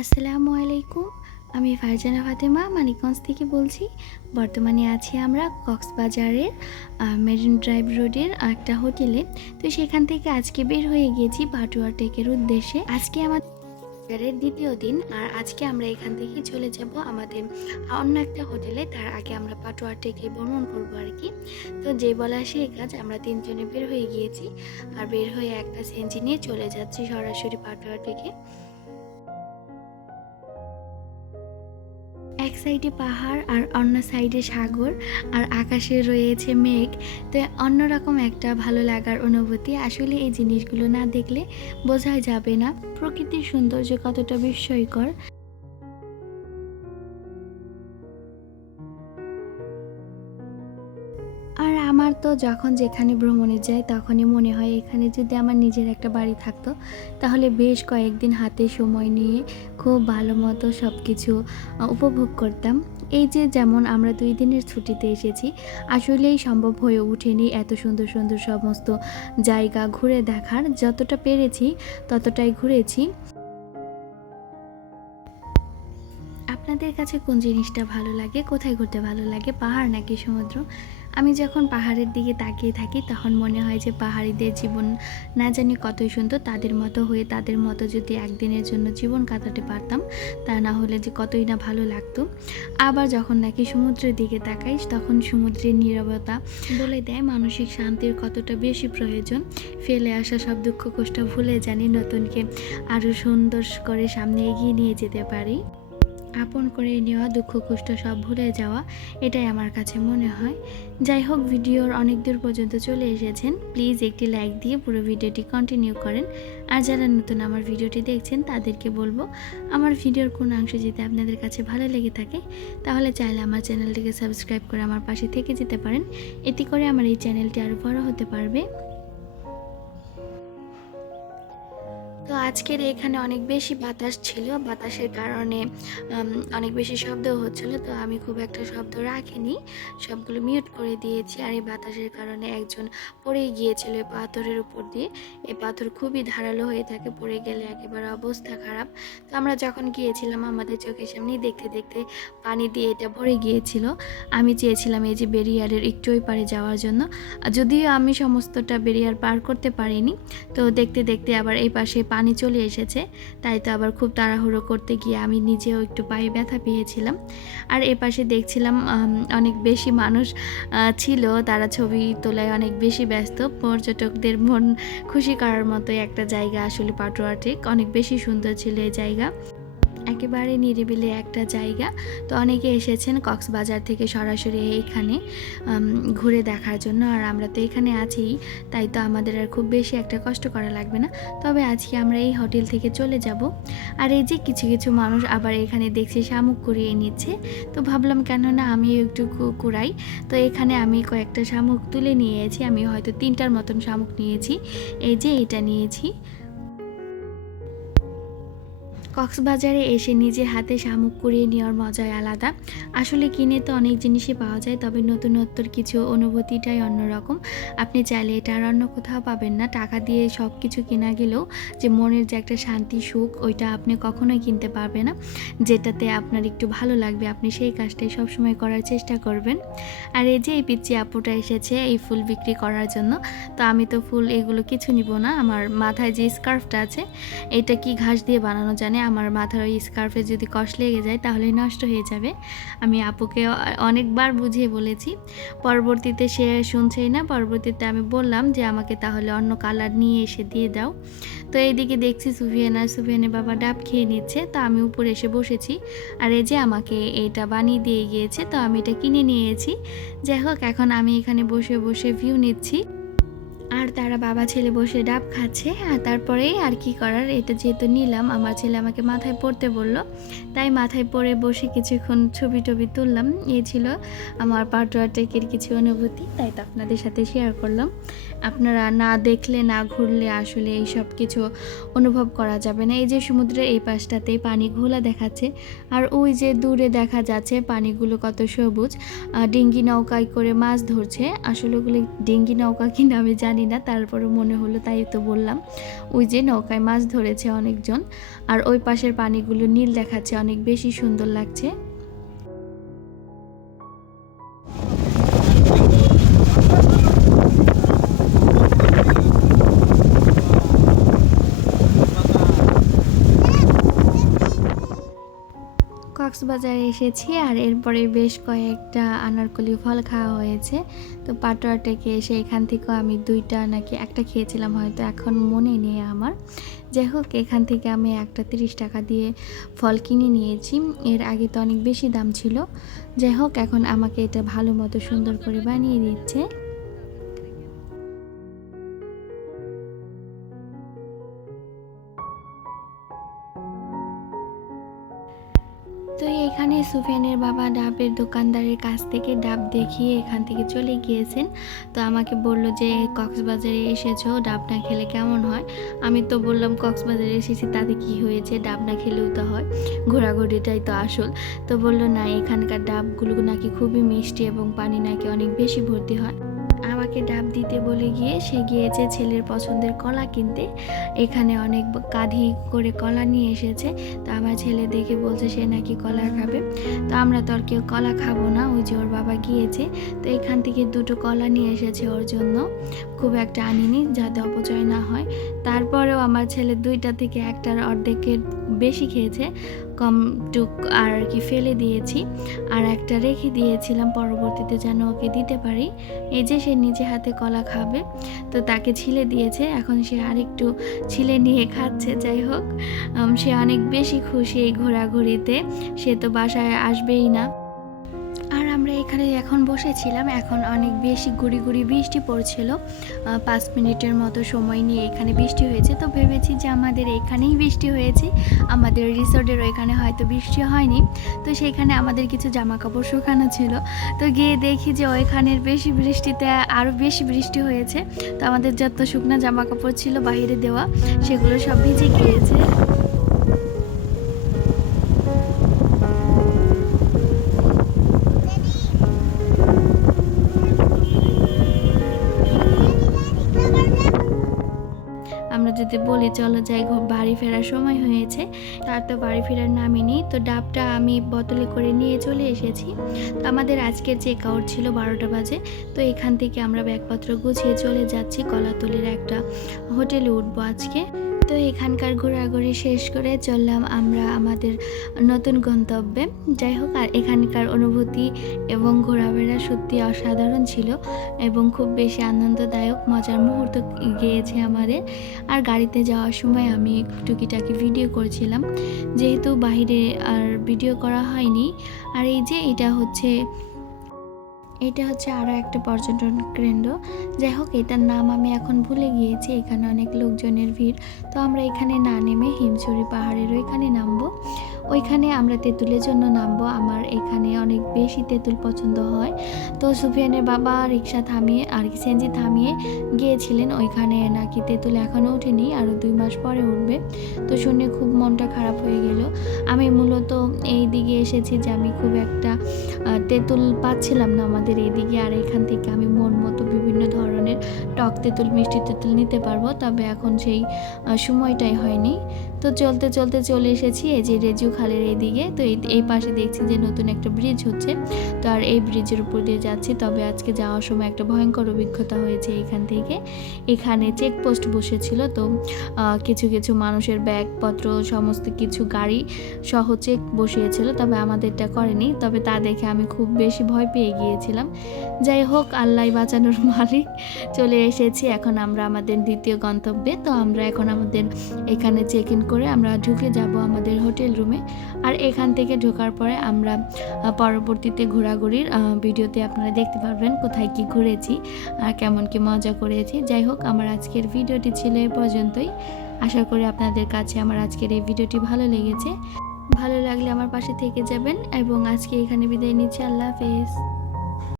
আসসালামু আলাইকুম। আমি ফারজানা ফাতেমা মানিকগঞ্জ থেকে বলছি। বর্তমানে আছি আমরা কক্সবাজারের মেরিন ড্রাইভ রোডের একটা হোটেলে। তো সেখান থেকে আজকে বের হয়ে গিয়েছি পাটুয়া টেকের উদ্দেশ্যে। আজকে আমাদের দ্বিতীয় দিন, আর আজকে আমরা এখান থেকে চলে যাব আমাদের অন্য একটা হোটেলে। তার আগে আমরা পাটুয়া টেকে ভ্রমণ করবো আর কি। তো যে বলা সেই কাজ, আমরা তিনজনে বের হয়ে গিয়েছি, আর বের হয়ে একটা সিএনজি নিয়ে চলে যাচ্ছি সরাসরি পাটুয়া টেকে। এক সাইডে পাহাড় আর অন্য সাইডে সাগর, আর আকাশে রয়েছে মেঘ। তো অন্যরকম একটা ভালো লাগার অনুভূতি। আসলে এই জিনিসগুলো না দেখলে বোঝাই যাবে না প্রকৃতির সৌন্দর্য কতটা বিস্ময়কর। আর আমার তো যখন যেখানে ভ্রমণে যাই তখনই মনে হয় এখানে যদি আমার নিজের একটা বাড়ি থাকতো, তাহলে বেশ কয়েকদিন হাতে সময় নিয়ে খুব ভালো মতো সব কিছু উপভোগ করতাম। এই যে যেমন আমরা 2 দিনের ছুটিতে এসেছি, আসলেই সম্ভব হয়ে ওঠেনি এত সুন্দর সুন্দর সমস্ত জায়গা ঘুরে দেখার। যতটা পেরেছি ততটাই ঘুরেছি। আপনাদের কাছে কোন জিনিসটা ভালো লাগে, কোথায় ঘুরতে ভালো লাগে, পাহাড় নাকি সমুদ্র? আমি যখন পাহাড়ের দিকে তাকিয়ে থাকি তখন মনে হয় যে পাহাড়িদের জীবন না জানি কতই সুন্দর। তাদের মতো হয়ে তাদের মতো যদি একদিনের জন্য জীবন কাটাতে পারতাম, তা না হলে যে কতই না ভালো লাগতো। আবার যখন নাকি সমুদ্রের দিকে তাকাই তখন সমুদ্রের নীরবতা বলে দেয় মানসিক শান্তির কতটা বেশি প্রয়োজন। ফেলে আসা সব দুঃখ কষ্ট ভুলে জানি নতুনকে আরও সুন্দর করে সামনে এগিয়ে নিয়ে যেতে পারি। আপন করে নেওয়া, দুঃখ কষ্ট সব ভুলে যাওয়া, এটাই আমার কাছে মনে হয়। যাই হোক, ভিডিওর অনেক দূর পর্যন্ত চলে এসেছেন, প্লিজ একটি লাইক দিয়ে পুরো ভিডিওটি কন্টিনিউ করেন। আর যারা নতুন আমার ভিডিওটি দেখছেন তাদেরকে বলবো, আমার ভিডিওর কোন অংশ যদি আপনাদের কাছে ভালো লেগে থাকে তাহলে চাইলে আমার চ্যানেলটিকে সাবস্ক্রাইব করে আমার পাশে থেকে যেতে পারেন। এতে করে আমার এই চ্যানেলটি আরও বড় হতে পারবে। তো আজকের এখানে অনেক বেশি বাতাস ছিল, বাতাসের কারণে অনেক বেশি শব্দ হচ্ছিল। তো আমি খুব একটা শব্দ রাখিনি, সবগুলো মিউট করে দিয়েছি। আর এই বাতাসের কারণে একজন পড়ে গিয়েছিল এই পাথরের উপর দিয়ে। এই পাথর খুবই ধারালো হয়ে থাকে, পড়ে গেলে একেবারে অবস্থা খারাপ। তো আমরা যখন গিয়েছিলাম আমাদের চোখের সামনেই দেখতে দেখতে পানি দিয়ে এটা ভরে গিয়েছিল। আমি চেয়েছিলাম এই যে ব্যারিয়ারের একটু ওই পারে যাওয়ার জন্য, যদিও আমি সমস্তটা ব্যারিয়ার পার করতে পারিনি। তো দেখতে দেখতে আবার এই পাশে পানি চলে এসেছে, তাই তো আবার খুব তাড়াহুড়ো করতে গিয়ে আমি নিজেও একটু পায়ে ব্যথা পেয়েছিলাম। আর এ পাশে দেখছিলাম অনেক বেশি মানুষ ছিল, তারা ছবি তোলায় অনেক বেশি ব্যস্ত। পর্যটকদের মন খুশি করার মতোই একটা জায়গা আসলে পাটুয়া টেক। অনেক বেশি সুন্দর ছিল এই জায়গা, একেবারে নিরিবিলি একটা জায়গা। তো অনেকে এসেছেন কক্সবাজার থেকে সরাসরি এইখানে ঘুরে দেখার জন্য। আর আমরা তো এখানে আছি, তাই তো আমাদের আর খুব বেশি একটা কষ্ট করা লাগবে না। তবে আজকে আমরা এই হোটেল থেকে চলে যাব। আর এই যে কিছু কিছু মানুষ আবার এখানে দেখছি শামুক কুড়িয়ে নিচ্ছে। তো ভাবলাম কেন না আমিও একটু কুড়াই। তো এখানে আমি কয়েকটা শামুক তুলে নিয়েছি, আমি হয়তো 3টার মতন শামুক নিয়েছি। এই যে এটা নিয়েছি। কক্সবাজারে এসে নিজের হাতে শামুক কুড়িয়ে নেওয়ার মজাই আলাদা। আসলে কিনে তো অনেক জিনিসই পাওয়া যায়, তবে নতুনত্বর কিছু অনুভূতিটাই অন্যরকম। আপনি চাইলে এটা আর অন্য কোথাও পাবেন না। টাকা দিয়ে সব কিছু কেনা গেলেও যে মনের যে একটা শান্তি সুখ, ওইটা আপনি কখনোই কিনতে পারবেন না। যেটাতে আপনার একটু ভালো লাগবে আপনি সেই কাজটাই সবসময় করার চেষ্টা করবেন। আর এই যে এই পিচ্চি আপুটা এসেছে এই ফুল বিক্রি করার জন্য। তো আমি তো ফুল এগুলো কিছু নিব না। আমার মাথায় যে স্কার্ফটা আছে এটা কি ঘাস দিয়ে বানানো জানে, আমার মাথার ওই স্কার্ফে যদি কষ লেগে যায় তাহলে নষ্ট হয়ে যাবে। আমি আপুকে অনেকবার বুঝিয়ে বলেছি, পরবর্তীতে সে শুনছেই না। পরবর্তীতে আমি বললাম যে আমাকে তাহলে অন্য কালার নিয়ে এসে দিয়ে দাও। তো এইদিকে দেখছি সুফিয়ানের বাবা ডাব খেয়ে নিচ্ছে। তো আমি উপরে এসে বসেছি, আর এই যে আমাকে এটা বানিয়ে দিয়ে গিয়েছে। তো আমি এটা কিনে নিয়েছি। যাই হোক, এখন আমি এখানে বসে বসে ভিউ নিচ্ছি, আর তারা বাবা ছেলে বসে ডাব খাচ্ছে। আর তারপরেই আর কি করার, এটা যেহেতু নিলাম, আমার ছেলে আমাকে মাথায় পড়তে বলল, তাই মাথায় পরে বসে কিছুক্ষণ ছবি টবি তুললাম। এই ছিল আমার পাটুয়া টেকের কিছু অনুভূতি, তাই তো আপনাদের সাথে শেয়ার করলাম। আপনারা না দেখলে না ঘুরলে আসলে এই সব কিছু অনুভব করা যাবে না। এই যে সমুদ্রের এই পাশটাতেই পানি ঘোলা দেখাচ্ছে, আর ওই যে দূরে দেখা যাচ্ছে পানিগুলো কত সবুজ। ডিঙ্গি নৌকায় করে মাছ ধরছে। আসলে ওগুলো ডিঙ্গি নৌকা কিনা আমি জানি না, তারপরে মনে হলো তাই তো বললাম। ওই যে নৌকায় মাছ ধরেছে অনেকজন, আর ওই পাশের পানিগুলো নীল দেখাচ্ছে, অনেক বেশি সুন্দর লাগছে। কক্সবাজারে এসেছি, আর এরপরে বেশ কয়েকটা আনারকলি ফল খাওয়া হয়েছে। তো পাটোয়া থেকে এসে এখান থেকেও আমি 2টা নাকি একটা খেয়েছিলাম, হয়তো এখন মনে নেই আমার। যাই হোক, এখান থেকে আমি একটা 30 টাকা দিয়ে ফল কিনে নিয়েছি। এর আগে তো অনেক বেশি দাম ছিল। যাই হোক, এখন আমাকে এটা ভালো মতো সুন্দর করে বানিয়ে দিচ্ছে। তো এখানে সুফিয়ানের বাবা ডাবের দোকানদারের কাছ থেকে ডাব দেখিয়ে এখান থেকে চলে গিয়েছেন। তো আমাকে বলল যে কক্সবাজারে এসেছো, ডাব না খেলে কেমন হয়। আমি তো বললাম কক্সবাজারে এসেছি তাতে কি হয়েছে, ডাব না খেলেও তো হয়, ঘোরাঘুরিটাই তো আসল। তো বলল না, এখানকার ডাবগুলো নাকি খুবই মিষ্টি এবং পানি নাকি অনেক বেশি ভর্তি হয়। আমাকে ডাব দিতে বলে গিয়ে সে গিয়েছে ছেলের পছন্দের কলা কিনতে। এখানে অনেক কাঁধি করে কলা নিয়ে এসেছে। তো আমার ছেলে দেখে বলছে সে নাকি কলা খাবে। তো আমরা তো আর কেউ কলা খাবো না, ওই যে ওর বাবা গিয়েছে। তো এখান থেকে 2টো কলা নিয়ে এসেছে ওর জন্য, খুব একটা আনিনি যাতে অপচয় না হয়। তারপরেও আমার ছেলে 2টা থেকে একটার অর্ধেকের বেশি খেয়েছে, কম টুক আর কি ফেলে দিয়েছি, আর একটা রেখে দিয়েছিলাম পরবর্তীতে যেন ওকে দিতে পারি। এই যে সে নিজে হাতে কলা খাবে, তো তাকে ছিলে দিয়েছে, এখন সে আরেকটু ছিলে নিয়ে খাচ্ছে। যাই হোক, সে অনেক বেশি খুশি এই ঘোরাঘুরিতে, সে তো বাসায় আসবেই না। আর আমরা এখানে এখন বসেছিলাম, এখন অনেক বেশি গুড়ি গুড়ি বৃষ্টি পড়ছিল। 5 মিনিটের মতো সময় নিয়ে এখানে বৃষ্টি হয়েছে। তো ভেবেছি যে আমাদের এখানেই বৃষ্টি হয়েছে, আমাদের রিসোর্টের ওইখানে হয়তো বৃষ্টি হয়নি। তো সেখানে আমাদের কিছু জামা কাপড় শুকানো ছিল, তো গিয়ে দেখি যে ওইখানের বেশি বৃষ্টিতে আরও বেশি বৃষ্টি হয়েছে। তো আমাদের যত শুকনো জামা কাপড় ছিল বাইরে দেওয়া, সেগুলো সব ভিজে গিয়েছে। আমরা যদি বলি চলো যাই, বাড়ি ফেরার সময় হয়েছে, তার তো বাড়ি ফেরার নামই নেই। তো ডাবটা আমি বোতলে করে নিয়ে চলে এসেছি। তো আমাদের আজকের চেক আউট ছিল 12টা বাজে। তো এখান থেকে আমরা ব্যাগপত্র গুছিয়ে চলে যাচ্ছি, কলাতলির একটা হোটেলে উঠবো আজকে। তো এখানকার ঘোরাঘুরি শেষ করে চললাম আমরা আমাদের নতুন গন্তব্যে। যাই হোক, আর এখানকার অনুভূতি এবং ঘোরাফেরা সত্যি অসাধারণ ছিল এবং খুব বেশি আনন্দদায়ক মজার মুহূর্ত গিয়েছে আমাদের। আর গাড়িতে যাওয়ার সময় আমি টুকিটাকি ভিডিও করছিলাম, যেহেতু বাইরে আর ভিডিও করা হয়নি। আর এই যে এটা হচ্ছে আরও একটা পর্যটন কেন্দ্র। যাই হোক, এটার নাম আমি এখন ভুলে গিয়েছি। এখানে অনেক লোকজনের ভিড়। তো আমরা এখানে না নেমে হিমছড়ি পাহাড়ের ওইখানে নামবো। ওইখানে আমরা তেঁতুলের জন্য নামবো। আমার এখানে অনেক বেশি তেঁতুল পছন্দ হয়। তো সুফিয়ানের বাবা রিক্সা থামিয়ে আর কি সিএনজি থামিয়ে গিয়েছিলেন, ওইখানে নাকি তেঁতুল এখনও ওঠেনি, আরও 2 মাস পরে উঠবে। তো শুনে খুব মনটা খারাপ হয়ে গেল। আমি মূলত এই দিকে এসেছি যে আমি খুব একটা তেঁতুল পাচ্ছিলাম না আমাদের এইদিকে, আর এখান থেকে আমি মন মতো বিভিন্ন ধরনের টক তেঁতুল, মিষ্টি তেঁতুল নিতে পারবো, তবে এখন সেই সময়টাই হয়নি। তো চলতে চলতে চলে এসেছি এই যে রেজু খালের এইদিকে। তো এই পাশে দেখছি যে নতুন একটা ব্রিজ হচ্ছে, তো আর এই ব্রিজের উপর দিয়ে যাচ্ছি। তবে আজকে যাওয়ার সময় একটা ভয়ঙ্কর অভিজ্ঞতা হয়েছে এখান থেকে। এখানে চেকপোস্ট বসেছিল, তো কিছু কিছু মানুষের ব্যাগপত্র সমস্ত কিছু গাড়ি সহ চেক বসিয়েছিল, তবে আমাদেরটা করেনি। তবে তা দেখে আমি খুব বেশি ভয় পেয়ে গিয়েছিলাম। যাই হোক, আল্লাহ বাঁচানোর মালিক। চলে এসেছি এখন আমরা আমাদের দ্বিতীয় গন্তব্যে। তো আমরা এখন আমাদের এখানে চেক ইন করে আমরা ঢুকে যাব আমাদের হোটেল রুমে। আর এখান থেকে ঢোকার পরে আমরা পরবর্তীতে ঘোরাঘুরির ভিডিওতে আপনারা দেখতে পারবেন কোথায় কি ঘুরেছি আর কেমন কি মজা করেছি। যাই হোক, আমার আজকের ভিডিওটি ছিল এ পর্যন্তই। আশা করি আপনাদের কাছে আমার আজকের এই ভিডিওটি ভালো লেগেছে। ভালো লাগলে আমার পাশে থেকে যাবেন এবং আজকে এখানে বিদায় নিচ্ছি। আল্লাহ হাফেজ।